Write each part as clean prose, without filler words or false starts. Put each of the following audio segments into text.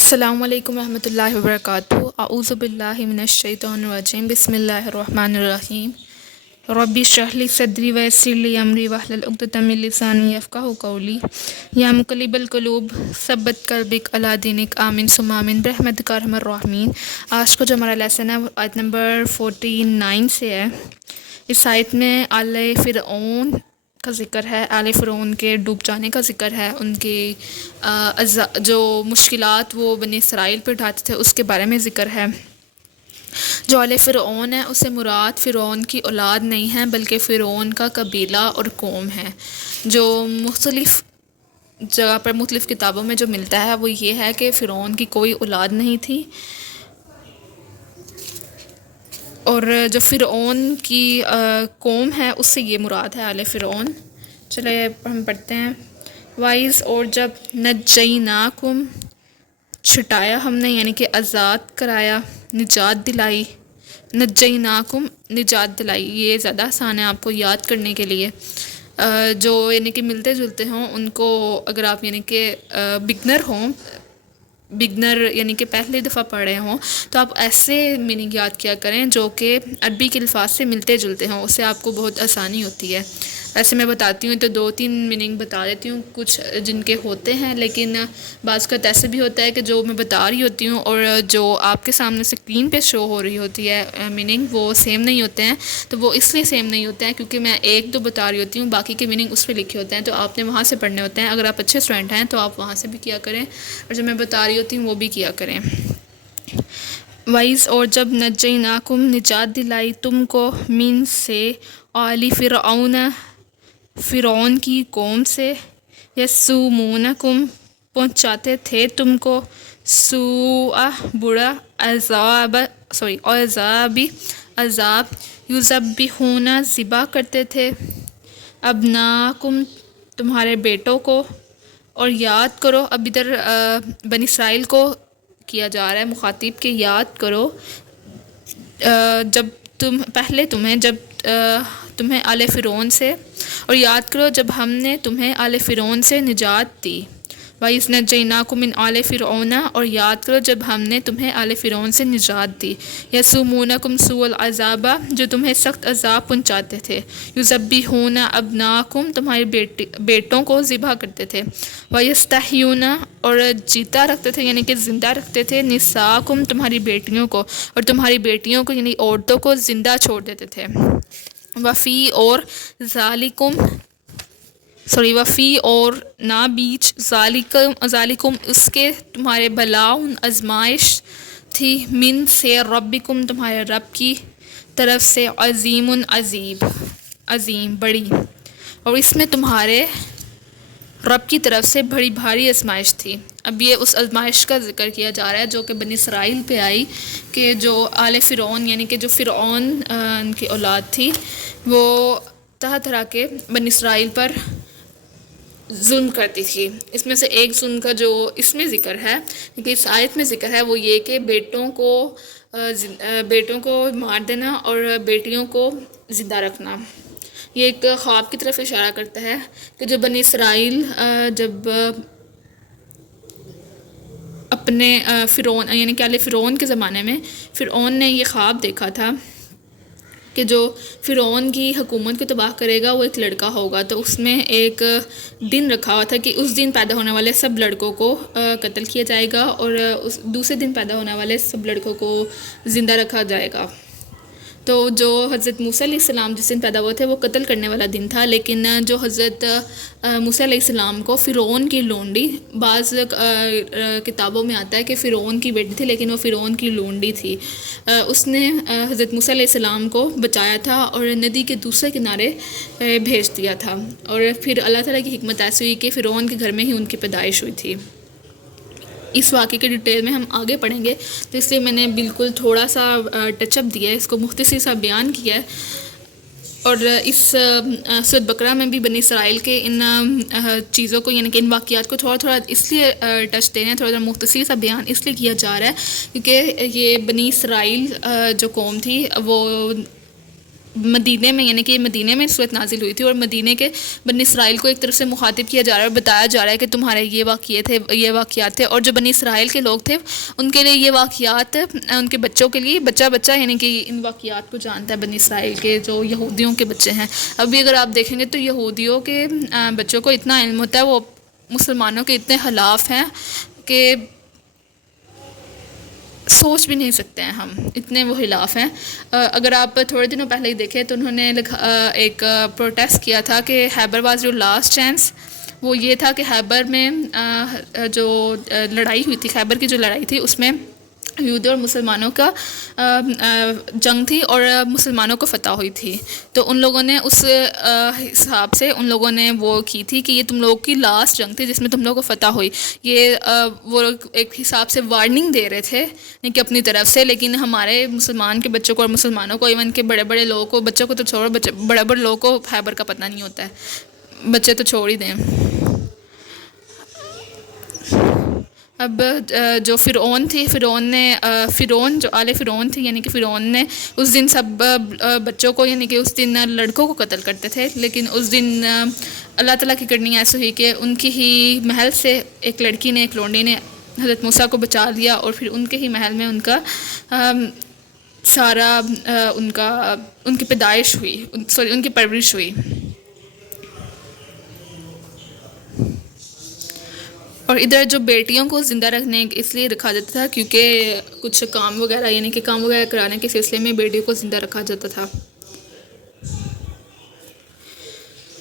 السلام علیکم ورحمۃ اللہ وبرکاتہ۔ اعوذ باللہ من الشیطان الرجیم، بسم اللہ الرحمن الرحیم۔ ربی اشرح لی صدری ویسر لی امری واحلل عقدۃ من لسانی یفقہوا قولی۔ یا مقلب القلوب ثبت قلبک علی دینک، آمین ثم آمین برحمتک ارحم الراحمین۔ آج کو جو ہمارا لیسن ہے وہ آیت نمبر 49 سے ہے۔ اس آیت میں آل فرعون کا ذکر ہے، آل فرعون کے ڈوب جانے کا ذکر ہے، ان کی جو مشکلات وہ بنی اسرائیل پہ اٹھاتے تھے اس کے بارے میں ذکر ہے۔ جو آل فرعون ہے اسے مراد فرعون کی اولاد نہیں ہے بلکہ فرعون کا قبیلہ اور قوم ہے، جو مختلف جگہ پر مختلف کتابوں میں جو ملتا ہے وہ یہ ہے کہ فرعون کی کوئی اولاد نہیں تھی، اور جو فرعون کی قوم ہے اس سے یہ مراد ہے آل فرعون۔ چلے ہم پڑھتے ہیں۔ وائز اور جب نجیناکم چھٹایا ہم نے، یعنی کہ آزاد کرایا، نجات دلائی، نجیناکم نجات دلائی، یہ زیادہ آسان ہے آپ کو یاد کرنے کے لیے۔ جو یعنی کہ ملتے جلتے ہوں ان کو اگر آپ یعنی کہ بگنر یعنی کہ پہلی دفعہ پڑھ رہے ہوں تو آپ ایسے میننگ یاد کیا کریں جو کہ عربی کے الفاظ سے ملتے جلتے ہوں، اس سے آپ کو بہت آسانی ہوتی ہے۔ ایسے میں بتاتی ہوں تو 2-3 میننگ بتا دیتی ہوں، کچھ جن کے ہوتے ہیں، لیکن بعض کا ایسے بھی ہوتا ہے کہ جو میں بتا رہی ہوتی ہوں اور جو آپ کے سامنے اسکرین پہ شو ہو رہی ہوتی ہے میننگ وہ سیم نہیں ہوتے ہیں۔ تو وہ اس لیے سیم نہیں ہوتے ہیں کیونکہ میں 1-2 بتا رہی ہوتی ہوں، باقی کے میننگ اس پہ لکھے ہوتے ہیں، تو آپ نے وہاں سے پڑھنے ہوتے ہیں۔ اگر آپ اچھے اسٹوڈنٹ ہیں تو آپ وہاں سے بھی کیا کریں، اور جو میں بتا رہی ہوتی ہوں وہ بھی کیا کریں۔ وائز اور جب نجیناکم نجات دلائی تم کو، من سے، آل فرعون فرعون کی قوم سے، یسومونکم پہنچاتے تھے تم کو، سوء برا، عذاب، یذبحون ذبح کرتے تھے، ابناکم تمہارے بیٹوں کو، اور یاد کرو، اب ادھر بنی اسرائیل کو کیا جا رہا ہے مخاطب، کہ یاد کرو جب تمہیں آل فرعون سے، اور یاد کرو جب ہم نے تمہیں آل فرعون سے نجات دی، وَإِذْ نَجَّيْنَاكُم مِّنْ آلِ فِرْعَوْنَ، اور یاد کرو جب ہم نے تمہیں آل فرعون سے نجات دی، یَسُومُونَكُمْ سُوءَ الْعَذَابَ، جو تمہیں سخت عذاب پہنچاتے تھے، یُذَبِّحُونَ أَبْنَاءَكُمْ تمہارے بیٹوں کو ذبح کرتے تھے، وَيَسْتَحْيُونَ اور جیتا رکھتے تھے یعنی کہ زندہ رکھتے تھے، نِسَاءَكُمْ تمہاری بیٹیوں کو، اور تمہاری بیٹیوں کو یعنی عورتوں کو زندہ چھوڑ دیتے تھے، وفی اور نہ بیچ، ذالکم اس کے تمہارے بلاؤن آزمائش تھی، من سے، ربکم تمہارے رب کی طرف سے، عظیم بڑی، اور اس میں تمہارے رب کی طرف سے بڑی بھاری آزمائش تھی۔ اب یہ اس آزمائش کا ذکر کیا جا رہا ہے جو کہ بنی اسرائیل پہ آئی، کہ جو آل فرعون یعنی کہ جو فرعون ان کی اولاد تھی وہ طرح طرح کے بنی اسرائیل پر ظلم کرتی تھی۔ اس میں سے ایک ظلم کا جو اس میں ذکر ہے، کہ اس آیت میں ذکر ہے، وہ یہ کہ بیٹوں کو مار دینا اور بیٹیوں کو زندہ رکھنا۔ یہ ایک خواب کی طرف اشارہ کرتا ہے کہ جو بنی اسرائیل جب اپنے فرعون یعنی کہ آل فرعون کے زمانے میں فرعون نے یہ خواب دیکھا تھا کہ جو فرعون کی حکومت کو تباہ کرے گا وہ ایک لڑکا ہوگا، تو اس میں ایک دن رکھا ہوا تھا کہ اس دن پیدا ہونے والے سب لڑکوں کو قتل کیا جائے گا، اور اس دوسرے دن پیدا ہونے والے سب لڑکوں کو زندہ رکھا جائے گا۔ تو جو حضرت موسیٰ علیہ السلام جس دن پیدا ہوئے تھے وہ قتل کرنے والا دن تھا، لیکن جو حضرت موسیٰ علیہ السلام کو فرعون کی لونڈی، بعض کتابوں میں آتا ہے کہ فرعون کی بیٹی تھی لیکن وہ فرعون کی لونڈی تھی، اس نے حضرت موسیٰ علیہ السلام کو بچایا تھا اور ندی کے دوسرے کنارے بھیج دیا تھا، اور پھر اللہ تعالیٰ کی حکمت ایسی ہوئی کہ فرعون کے گھر میں ہی ان کی پیدائش ہوئی تھی۔ اس واقعے کے ڈیٹیل میں ہم آگے پڑھیں گے، تو اس لیے میں نے بالکل تھوڑا سا ٹچ اپ دیا ہے، اس کو مختصر سا بیان کیا ہے، اور اس سورۃ بقرہ میں بھی بنی اسرائیل کے ان چیزوں کو یعنی کہ ان واقعات کو تھوڑا تھوڑا اس لیے ٹچ دینا ہے، تھوڑا تھوڑا مختصر سا بیان اس لیے کیا جا رہا ہے کیونکہ یہ بنی اسرائیل جو قوم تھی وہ مدینے میں، یعنی کہ مدینے میں صورت نازل ہوئی تھی، اور مدینے کے بنی اسرائیل کو ایک طرف سے مخاطب کیا جا رہا ہے اور بتایا جا رہا ہے کہ تمہارے یہ واقعات تھے، اور جو بنی اسرائیل کے لوگ تھے ان کے لیے یہ واقعات، ان کے بچوں کے لیے، بچہ یعنی کہ ان واقعات کو جانتا ہے بنی اسرائیل کے جو یہودیوں کے بچے ہیں۔ ابھی اگر آپ دیکھیں گے تو یہودیوں کے بچوں کو اتنا علم ہوتا ہے، وہ مسلمانوں کے اتنے خلاف ہیں کہ سوچ بھی نہیں سکتے ہیں، ہم اتنے وہ خلاف ہیں۔ اگر آپ تھوڑے دنوں پہلے ہی دیکھیں تو انہوں نے ایک پروٹیسٹ کیا تھا کہ خیبر واز یور لاسٹ چانس۔ وہ یہ تھا کہ خیبر میں جو لڑائی ہوئی تھی، خیبر کی جو لڑائی تھی، اس میں یہودیوں اور مسلمانوں کا جنگ تھی اور مسلمانوں کو فتح ہوئی تھی۔ تو ان لوگوں نے اس حساب سے ان لوگوں نے وہ کی تھی کہ یہ تم لوگوں کی لاسٹ جنگ تھی جس میں تم لوگوں کو فتح ہوئی۔ یہ وہ ایک حساب سے وارننگ دے رہے تھے کہ اپنی طرف سے، لیکن ہمارے مسلمان کے بچوں کو اور مسلمانوں کو، ایون کہ بڑے بڑے لوگوں کو، بچوں کو تو چھوڑو، بڑے بڑے لوگوں کو خیبر کا پتہ نہیں ہوتا ہے، بچے تو چھوڑ ہی دیں۔ اب جو فرعون تھی، فرعون جو آل فرعون تھی، یعنی کہ فرعون نے اس دن سب بچوں کو، یعنی کہ اس دن لڑکوں کو قتل کرتے تھے، لیکن اس دن اللہ تعالیٰ کی کرنی ایسے ہوئی کہ ان کی ہی محل سے ایک لڑکی نے، ایک لونڈی نے حضرت موسیٰ کو بچا لیا، اور پھر ان کے ہی محل میں ان کا سارا ان کی پیدائش ہوئی، ان کی پرورش ہوئی۔ اور ادھر جو بیٹیوں کو زندہ رکھنے اس لیے رکھا جاتا تھا کیونکہ کچھ کام وغیرہ، یعنی کہ کام وغیرہ کرانے کے سلسلے میں بیٹیوں کو زندہ رکھا جاتا تھا۔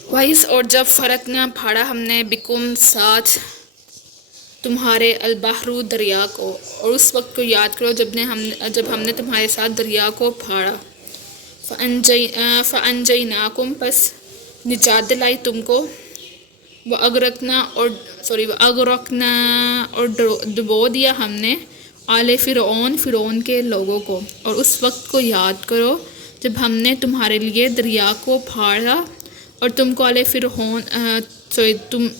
وائس اور جب فرقنا پھاڑا ہم نے بکم ساتھ تمہارے البحر دریا کو، اور اس وقت کو یاد کرو جب ہم نے تمہارے ساتھ دریا کو پھاڑا، فانجیناکم پس نجات دلائی تم کو، اغرقنا اور ڈبو دیا ہم نے آل فرعون کے لوگوں کو، اور اس وقت کو یاد کرو جب ہم نے تمہارے لیے دریا کو پھاڑا اور تم کو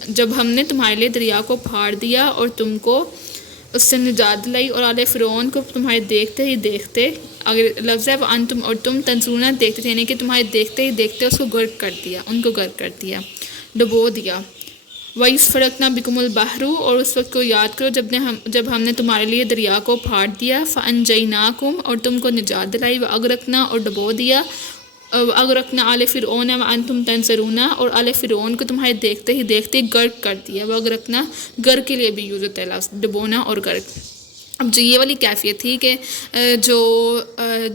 جب ہم نے تمہارے لیے دریا کو پھاڑ دیا اور تم کو اس سے نجات دلائی، اور آل فرعون کو تمہارے دیکھتے ہی دیکھتے، اگر لفظ ہے وانتم اور تم تنظرون دیکھتے تھے، یعنی کہ تمہارے دیکھتے ہی دیکھتے اس کو غرق کر دیا، ان کو غرق کر دیا، ڈبو دیا۔ وَإِذْ فَرَقْنَا بِكُمُ الْبَحْرُ، اور اس وقت کو یاد کرو جب ہم نے تمہارے لیے دریا کو پھاڑ دیا، فَأَنْجَيْنَاكُمْ اور تم کو نجات دلائی، وَأَغْرَقْنَا اور ڈبو دیا، وَأَغْرَقْنَا آلَ فِرْعَوْنَ وَأَنْتُمْ تَنْظُرُونَ اور آل فرعون کو تمہارے دیکھتے ہی دیکھتے غرق کر دیا۔ وَأَغْرَقْنَا غرق کے لیے بھی یوز ہوتا ہے لفظ ڈبونا اور غرق۔ اب جو یہ والی کیفیت تھی کہ جو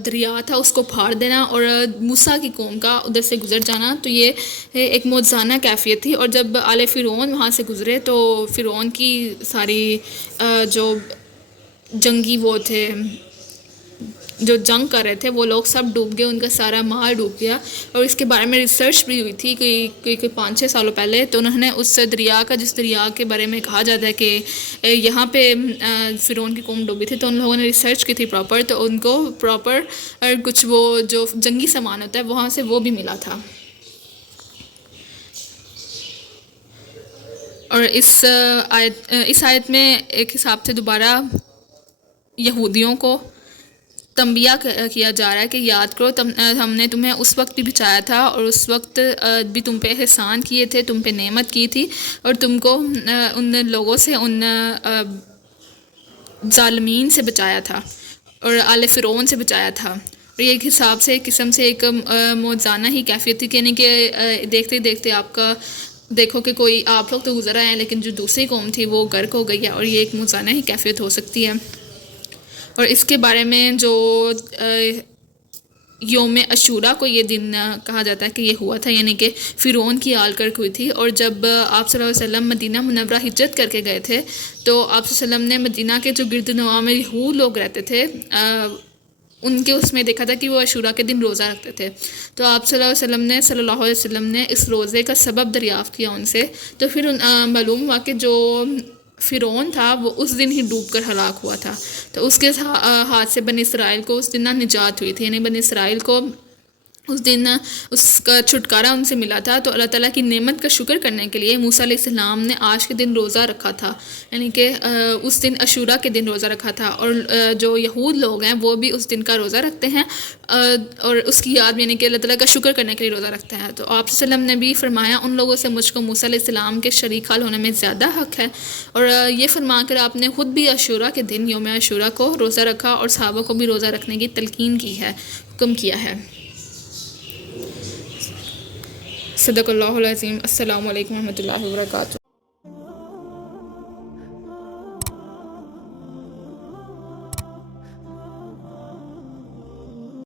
دریا تھا اس کو پھاڑ دینا اور موسیٰ کی قوم کا ادھر سے گزر جانا، تو یہ ایک معجزانہ کیفیت تھی۔ اور جب آل فرعون وہاں سے گزرے تو فرعون کی ساری جو جنگی وہ تھے، جو جنگ کر رہے تھے، وہ لوگ سب ڈوب گئے، ان کا سارا مال ڈوب گیا۔ اور اس کے بارے میں ریسرچ بھی ہوئی تھی کہ 5-6 سالوں پہلے، تو انہوں نے اس دریا کا، جس دریا کے بارے میں کہا جاتا ہے کہ یہاں پہ فرعون کی قوم ڈوبی تھی، تو ان لوگوں نے ریسرچ کی تھی پراپر، تو ان کو پراپر کچھ وہ جو جنگی سامان ہوتا ہے وہاں سے وہ بھی ملا تھا۔ اور اس آیت میں ایک حساب سے دوبارہ یہودیوں کو تنبیہ کیا جا رہا ہے کہ یاد کرو ہم نے تمہیں اس وقت بھی بچایا تھا، اور اس وقت بھی تم پہ احسان کیے تھے، تم پہ نعمت کی تھی، اور تم کو ان لوگوں سے، ان ظالمین سے بچایا تھا، اور آل فرعون سے بچایا تھا۔ اور یہ ایک حساب سے، ایک قسم سے ایک معجزانہ ہی کیفیت تھی، یعنی کہ دیکھتے دیکھتے آپ کا دیکھو کہ کوئی آپ لوگ تو گزر آئے ہیں لیکن جو دوسری قوم تھی وہ غرق ہو گئی ہے، اور یہ ایک معجزانہ ہی کیفیت ہو سکتی ہے۔ اور اس کے بارے میں جو یوم عاشوراء کو یہ دن کہا جاتا ہے کہ یہ ہوا تھا، یعنی کہ فرعون کی آل کرک ہوئی تھی، اور جب آپ صلی اللہ علیہ وسلم مدینہ منورہ ہجرت کر کے گئے تھے تو آپ صلی اللہ علیہ وسلم نے مدینہ کے جو گرد نواح میں یہود لوگ رہتے تھے ان کے اس میں دیکھا تھا کہ وہ عاشوراء کے دن روزہ رکھتے تھے، تو آپ صلی اللہ علیہ وسلم نے اس روزے کا سبب دریافت کیا ان سے، تو پھر معلوم ہوا کہ جو فرعون تھا وہ اس دن ہی ڈوب کر ہلاک ہوا تھا، تو اس کے ہاتھ سے بنی اسرائیل کو اس دن نجات ہوئی تھی، یعنی بنی اسرائیل کو اس دن اس کا چھٹکارا ان سے ملا تھا، تو اللہ تعالیٰ کی نعمت کا شکر کرنے کے لیے موسیٰ علیہ السلام نے آج کے دن روزہ رکھا تھا، یعنی کہ اس دن عاشوراء کے دن روزہ رکھا تھا. اور جو یہود لوگ ہیں وہ بھی اس دن کا روزہ رکھتے ہیں اور اس کی یاد میں، یعنی کہ اللہ تعالیٰ کا شکر کرنے کے لیے روزہ رکھتے ہیں. تو آپ صلی اللہ علیہ وسلم نے بھی فرمایا ان لوگوں سے مجھ کو موسیٰ علیہ السلام کے شریک حال ہونے میں زیادہ حق ہے، اور یہ فرما کر آپ نے خود بھی عاشوراء کے دن یوم عاشوراء کو روزہ رکھا اور صحابہ کو بھی روزہ رکھنے کی تلقین کی ہے، حکم کیا ہے. صدق اللہ العظیم. السلام علیکم ورحمۃ اللہ وبرکاتہ.